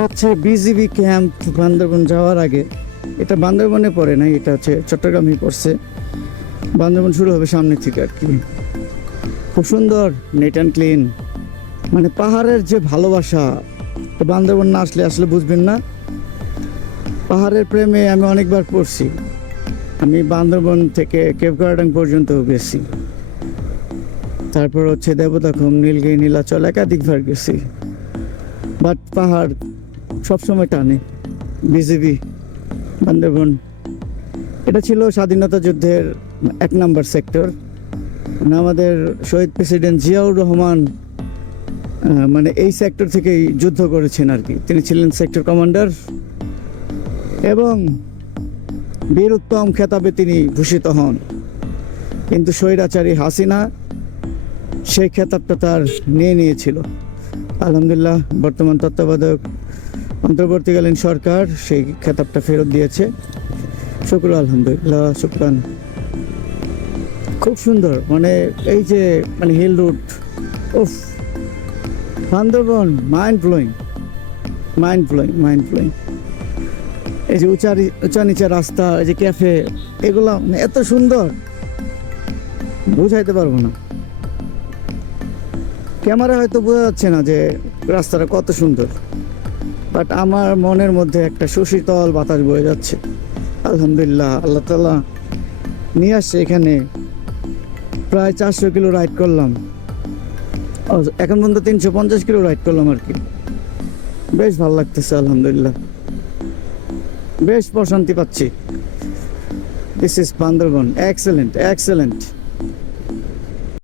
হচ্ছে BGB camp Bandarban যাওয়ার আগে। এটা বান্দরবনে পড়ে না এটা হচ্ছে চট্টগ্রামে পড়ছে। বান্দরবন শুরু হবে সামনে থেকে আর কি। খুব সুন্দর নেট অ্যান্ড ক্লিন মানে পাহাড়ের যে ভালোবাসা বান্দরবন না আসলে আসলে বুঝবেন না। পাহাড়ের প্রেমে আমি অনেকবার পড়ছি। আমি বান্দরবন থেকে কেপ গার্ডেন পর্যন্ত গেছি। তারপর হচ্ছে দেবতা দেবতাখুম নীলগিরি, নীলাচল, একাধিকবার গেছি। বাট পাহাড় সবসময় টানে বিজিবি, বান্দরবন। এটা ছিল স্বাধীনতা যুদ্ধের এক নাম্বার সেক্টর। আমাদের শহীদ প্রেসিডেন্ট জিয়াউর রহমান মানে এই সেক্টর থেকেই যুদ্ধ করেছেন আর কি। তিনি ছিলেন সেক্টর কমান্ডার এবং বীর উত্তম খেতাবে তিনি ভূষিত হন। কিন্তু স্বৈরাচারী হাসিনা সেই খেতাবটা তার নিয়ে নিয়েছিল। আলহামদুলিল্লাহ, বর্তমান তত্ত্বাবধায়ক অন্তর্বর্তীকালীন সরকার সেই খেতাবটা ফেরত দিয়েছে। শুক্র, আলহামদুলিল্লাহ, শুক্রান। খুব সুন্দর মানে এই যে মানে হিল রুট উফ, Bandarban mind blowing mind blowing mind blowing এই যে উঁচা উঁচা নিচা রাস্তা, এই যে ক্যাফে এগুলো মানে এত সুন্দর। বুঝাইতে পারব না। ক্যামেরা হয়তো বোঝা যাচ্ছে না যে রাস্তাটা কত সুন্দর। বাট আমার মনের মধ্যে একটা সুশীতল বাতাস বয়ে যাচ্ছে। আলহামদুলিল্লাহ, আল্লাহ তালা নিয়ে আসছে এখানে। প্রায় চারশো কিলো রাইড করলাম। এখন পর্যন্ত তিনশো পঞ্চাশ কিলো রাইড করলাম আর কি। বেশ ভালো লাগতেছে, আলহামদুলিল্লাহ। বেশ প্রশান্তি পাচ্ছি। This is Bandarban excellent excellent